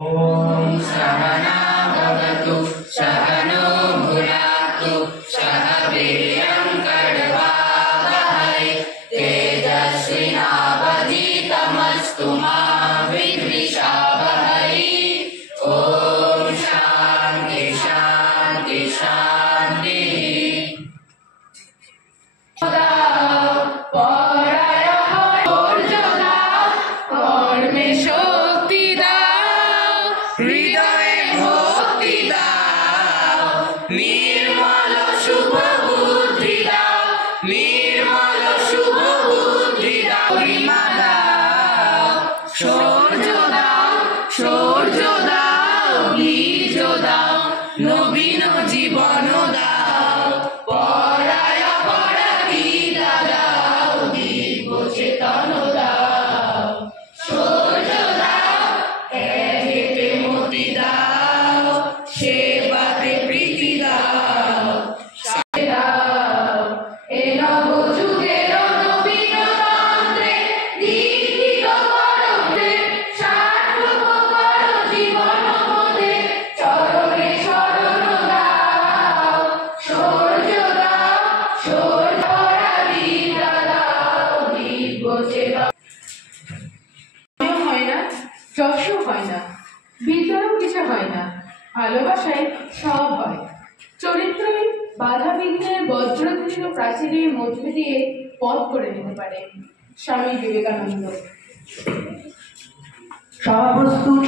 ॐ सहना भवतु सहनो भुनातु सह वीर्यं कर्वावहै तेजस्विनावधीतमस्तु मा विद्विषावहै। ॐ शान्ति शान्ति शान्तिः। निर्मल शुभ बुद्धि दाओ, निर्मल शुभ बुद्धि दाओ, गरिमा दाओ, शौर्य दाओ, शौर्य दाओ, बीज दाओ, नवीन जीवन दाओ, पराय पराधीना दाओ, दिव्य चेतन दाओ, शौर्य दाओ, एहेते मति दाओ, सेवाते प्रीति दाओ, शांति दाओ, ए नव যুগের নবীন তন্ত্রে দীক্ষিত করতে, সার্থক করো জীবন পথে, চরণে শরণ দাও, শৌর্য দাও, শৌর্য পরাবিদ্যা দাও, দিব্য চেতনা হয় না, যশও হয় না, বিদ্যাও কিছু হয় না, ভালোবাসায় সব হয়। চরিত্রই বাধা বিঘ্নের বজ্রধৃত প্রাচীরের মধ্যে দিয়ে পথ করে নিতে পারে। স্বামী বিবেকানন্দ। সভা প্রস্তুত।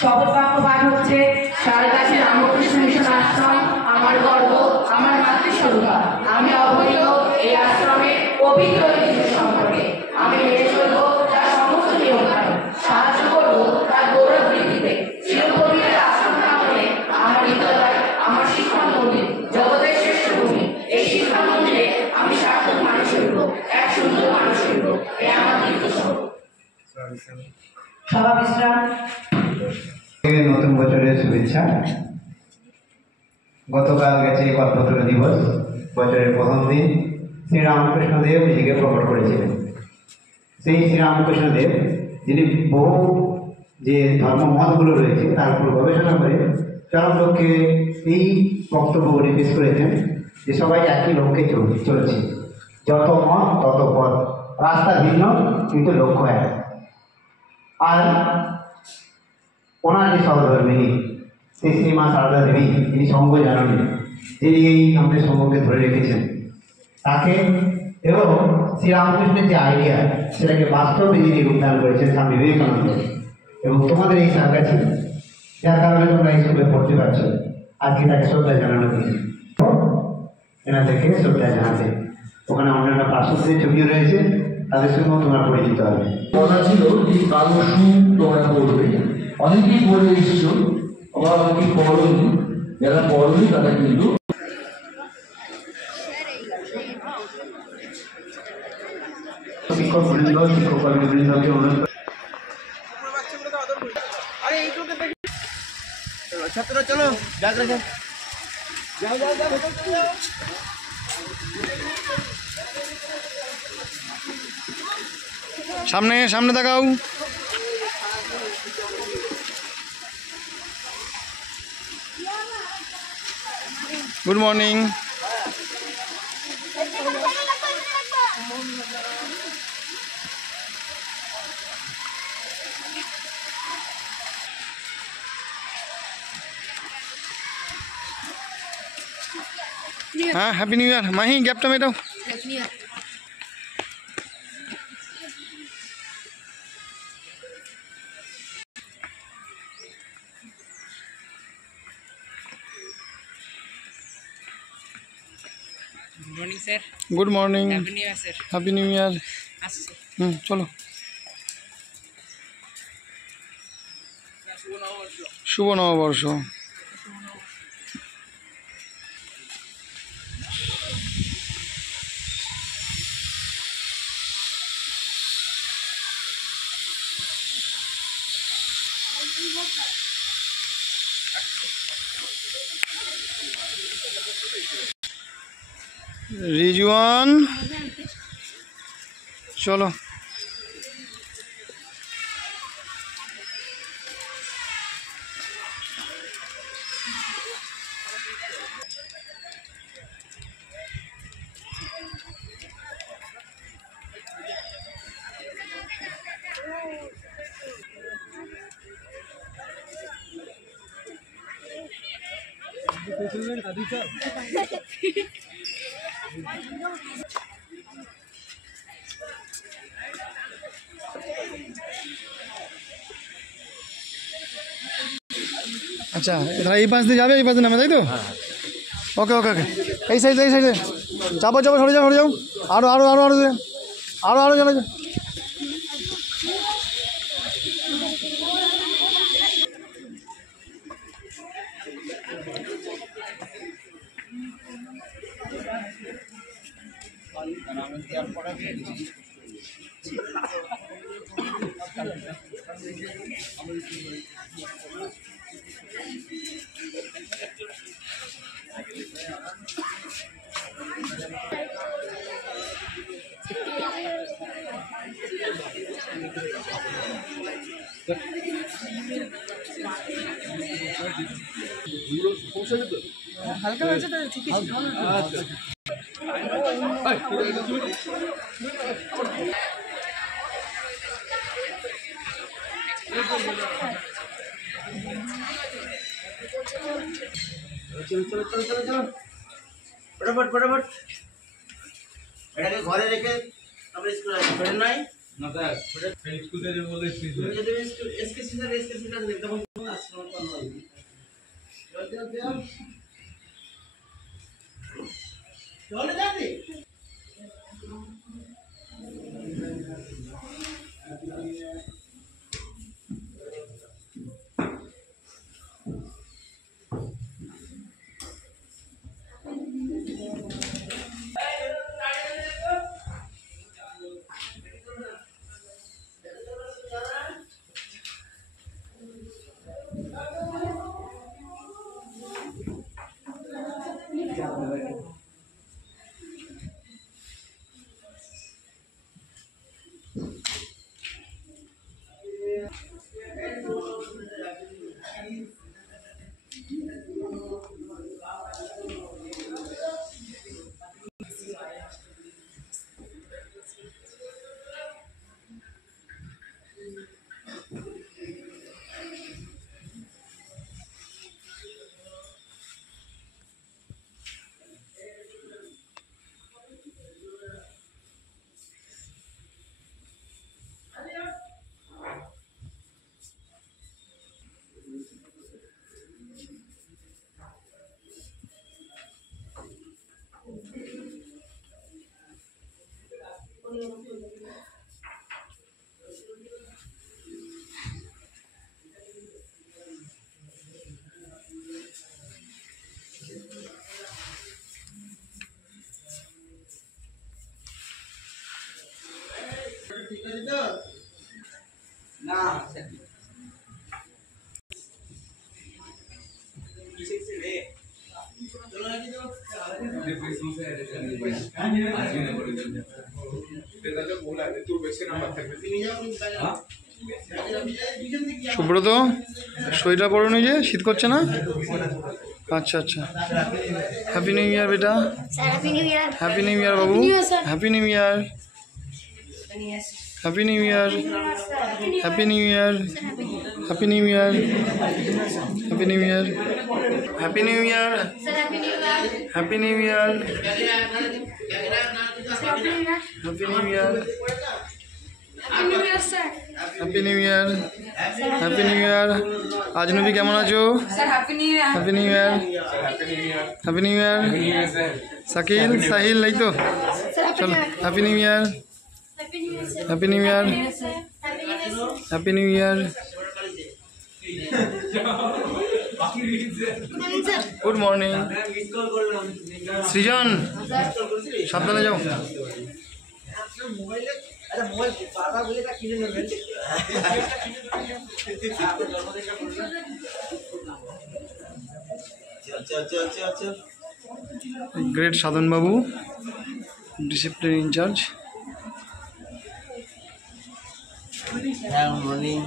শপথ বাক্য পাঠ হচ্ছে সারদাসী রামকৃষ্ণ মিশন আশ্রম আমার গর্ব, আমার মাতৃসংখ্যা। আমি অবহিত এই আশ্রমের পবিত্র ঐতিহ্য সম্পর্কে। আমি মেনে চলব তার সমস্ত নিয়মকানুন, সাহায্য করব তার গৌরব বৃদ্ধিতে। চিরকবিরের আশ্রম প্রাঙ্গণে আমার বিদ্যালয়, আমার শিক্ষা মন্দির, জগতের শ্রেষ্ঠ ভূমি। এই শিক্ষা মন্দিরে আমি সার্থক মানুষ হইব, এক সুন্দর মানুষ হইব, এ আমার দীর্ঘ শপথ। সভা বিশ্রাম। নতুন বছরের শুভেচ্ছা। গতকাল গেছে কল্পতরু দিবস, বছরের প্রথম দিন। শ্রীরামকৃষ্ণদেব নিজেকে প্রকট করেছিলেন। সেই শ্রীরামকৃষ্ণদেব যিনি বহু যে ধর্মমতগুলো রয়েছে তার উপর গবেষণা করে চরম লক্ষ্যে এই বক্তব্যগুলি পেশ করেছেন যে সবাই একই লক্ষ্যে চলছে, যত মত তত পথ, রাস্তা ভিন্ন কিন্তু লক্ষ্য এক। আর ওনার যে সহধর্মিনী সেই শ্রীমা সারদা দেবী, তিনি সঙ্গ জাননী, যিনি এই আমাদের সঙ্গকে ধরে রেখেছেন তাকে, এবং শ্রীরামকৃষ্ণের যে আইডিয়া সেটাকে বাস্তবে যিনি রূপদান করেছেন স্বামী বিবেকানন্দ, এবং তোমাদের এই সার্গা ছিল যার কারণে তোমরা এই স্কুলে পড়তে পারছো। আজকে তাকে শ্রদ্ধা জানানো দিয়েছে, এনাদেরকে শ্রদ্ধা জানাতে। ওখানে অন্যান্য পার্শ্বদের ছবিও রয়েছে, তাদের সঙ্গেও তোমরা পরিচিত হবে। কথা ছিল যে কালো সু তোমরা পড়বে, অনেকেই পড়ে এসছো, আবার অনেকেই পড়নি। যারা পড়বে তারা কিন্তু শিক্ষক বৃন্দ, শিক্ষক কর্মী বৃন্দকে অনুরোধ ছাত্ররা চলো, ব্যাগ রেখে যাও যাও যাও। সামনে সামনে তাকাও। Good morning. হ্যাঁ, হ্যাপি নিউ ইয়ার। মাহি গ্যাপটা মেটাও। Morning sir. Good morning. Happy new year sir. Happy new year. চলো। শুভ নববর্ষ। রিজওয়ান চলো। আচ্ছা তাহলে এই পাশ দিয়ে যাবে, এই পাশে নামে, তাই তো? ওকে ওকে ওকে, এই সাইডে চাপো সরে যাও আরো আরো আরো আরো আরো আরো চলে যাও। চলো ফটাফট এটাকে ঘরে রেখে তারপরে স্কুলে আসবে। ফ্রেন্ড নাই না স্যার, স্কুল থেকে বলে এসকে তখন আশ্রম তো নয়। চলে যাবে না সুব্রত সোয়েটার পরো, যে শীত করছে না? আচ্ছা আচ্ছা, হ্যাপি নিউ ইয়ার বেটা, হ্যাপি নিউ ইয়ার বাবু, happy new year, happy new year, happy new year, happy new year, happy new year, happy new year, happy new year, happy new year, happy new year, happy new year. আজনবী কেমন আছো? Happy new year, happy new year. Shakil Sahil এই তো, চলো happy new year, happy new year, happy new year. Good morning. Srijan সাবধানে যাও। Great Sadhan বাবু, discipline incharge. Morning,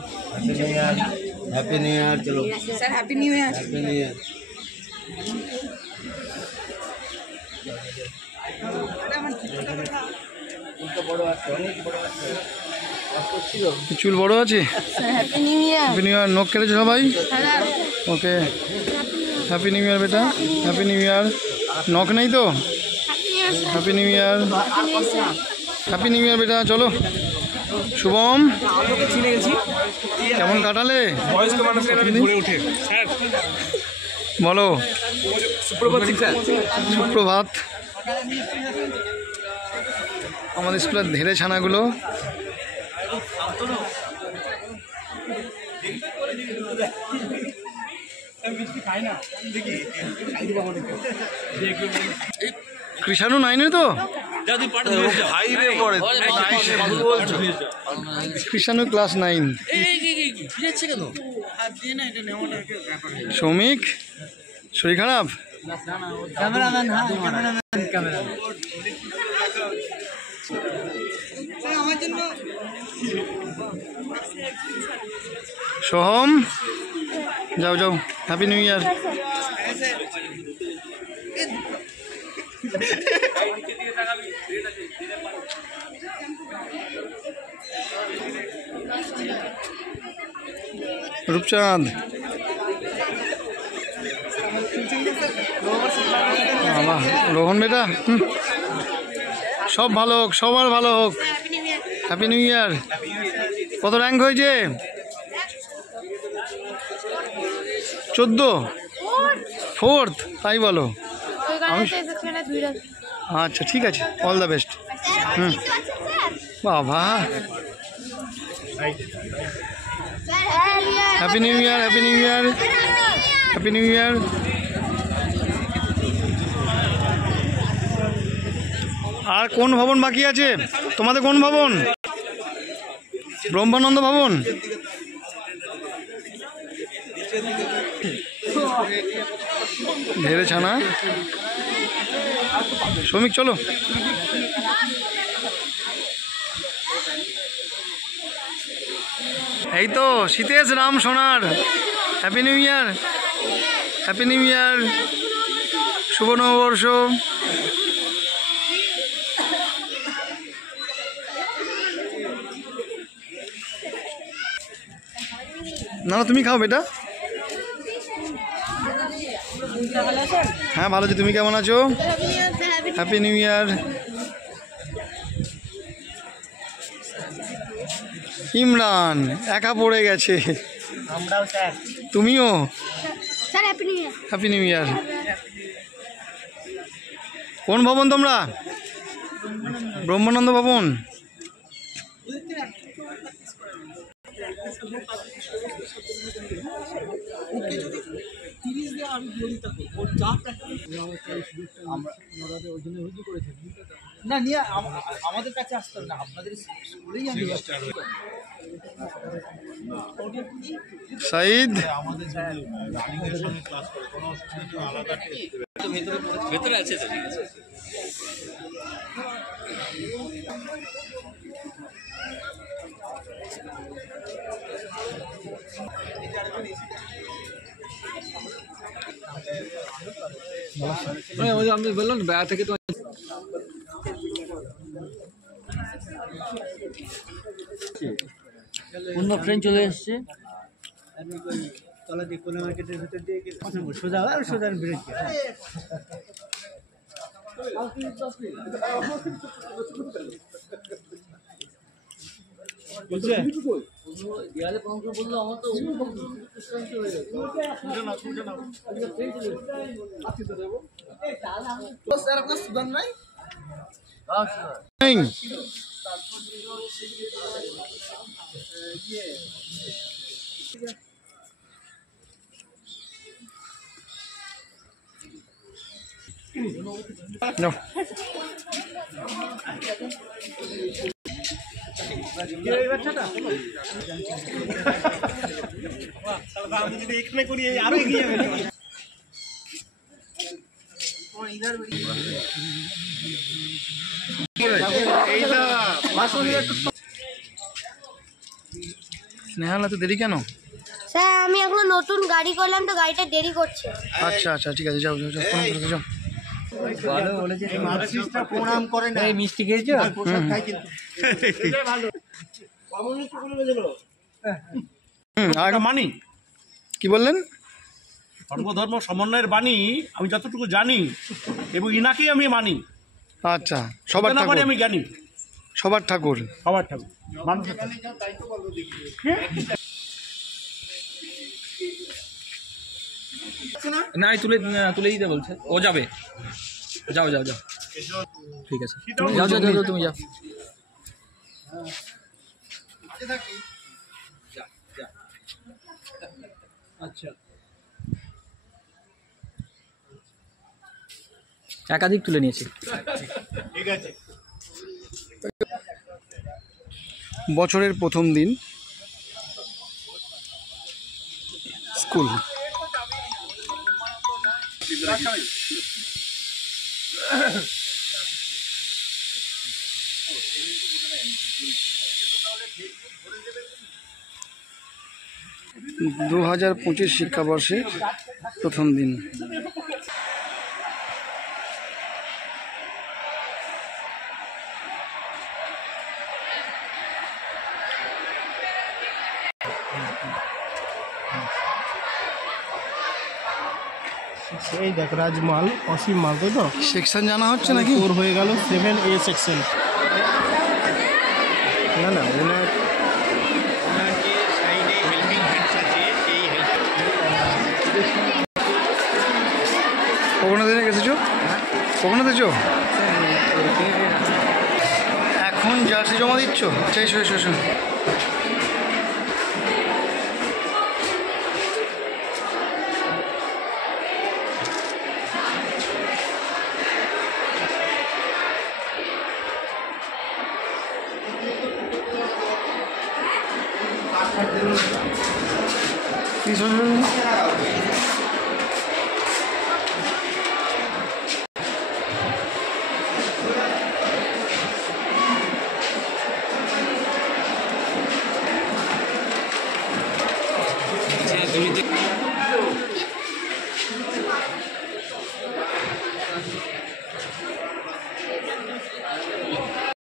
happy new year, চলো sir happy new year. Happy new ইয়ার। চুল বড় আছে? হ্যাপি নিউ ইয়ার। নখ কেটেছে সবাই? ওকে, হ্যাপি নিউ ইয়ার বেটা, হ্যাপি নিউ ইয়ার। নখ নেই তো? Happy new year, happy new ইয়ার বেটা। চলো শুভম, কেমন কাটালে? বলো। সুপ্রভাত। আমাদের স্কুলের ধেড়ে ছানাগুলো কৃষাণু নাইনে তো? কৃষাণু ক্লাস 9। শ্রমিক শরীর খারাপ? সোহম, যাও যাও, হ্যাপি নিউ ইয়ার। রূপচাঁদ, রোহন বেটা, সব ভালো হোক, সবার ভালো হোক। হ্যাপি নিউ ইয়ার। কত র্যাঙ্ক হয়েছে? 14, 4th, তাই বলো? আচ্ছা ঠিক আছে, অল দ্য বেস্ট। বাবা, happy new year, happy new year, happy new year. আর কোন ভবন বাকি আছে তোমাদের? কোন ভবন? ব্রহ্মানন্দ ভবন। ধেড়ে ছানা। শ্রমিক চলো। এই তো Shitesh Ram Sonar, happy new year, happy new year, শুভ নববর্ষ। না না, তুমি খাও বেটা। হ্যাঁ ভালো আছি, তুমি কেমন আছো? হ্যাপি নিউ ইয়ার। ইমরান একা পড়ে গেছে। তুমিও হ্যাপি নিউ ইয়ার। কোন ভবন তোমরা? ব্রহ্মানন্দ ভবন। না নিয়ে আমাদের কাছে আসতে হবে না, আপনাদের স্কুলেই আমি সাইদ, ভেতরে আছে তো, ঠিক আছে। আমি বললাম বেড়া থেকে তো অন্য ফ্রেন্ড চলে এসছে। তলা দিয়ে কোলা মার্কেটের ভিতর দিয়ে সোজা আর সোজা ব্রেক। দেয়ালে পঙ্ক বললো আমার তো সুদান নাই। No. এখানে করি আরো এগিয়ে যাবে। স্নেহাল এত দেরি কেন? স্যার আমি এখন নতুন গাড়ি করলাম তো গাড়িটা দেরি করছে। আচ্ছা আচ্ছা ঠিক আছে, যাও যাও যাও, প্রণাম করে যাও। ভালো বলেছে। মার্কসিস্টরা প্রণাম করে না, এই মিষ্টি খেয়েছো? প্রসাদ খায় কিন্তু। আর মানি কি বললেন? সর্বধর্ম সমন্বয়ের বাণী আমি যতটুকু জানি এবং ইনাকেই আমি মানি, আচ্ছা, সবার না ঠাকুর, আমি জানি সবার ঠাকুর। সবার ঠাকুর মানুষের না তুলে দিতে বলছে, ও যাবে। যাও যাও যাও, ঠিক আছে, যাও যাও যাও, তুমি যাও। আচ্ছা একাধিক তুলে নিয়েছি। ঠিক আছে। বছরের প্রথম দিন স্কুল। দু 2025 শিক্ষাবর্ষে প্রথম দিন। এই দেখ রাজমাল, অসীম মাল, তাই তো? সেকশন জানা হচ্ছে নাকি? তোর হয়ে গেল 7A সেকশন। না না, ওনার যে সাইডে হেল্পিং হ্যান্ডস আছে সেই কখনো দিনে গেছেছো? কখনো দিয়েছো? এখন জার্সি জমা দিচ্ছ? আচ্ছা এসো এসো এসো।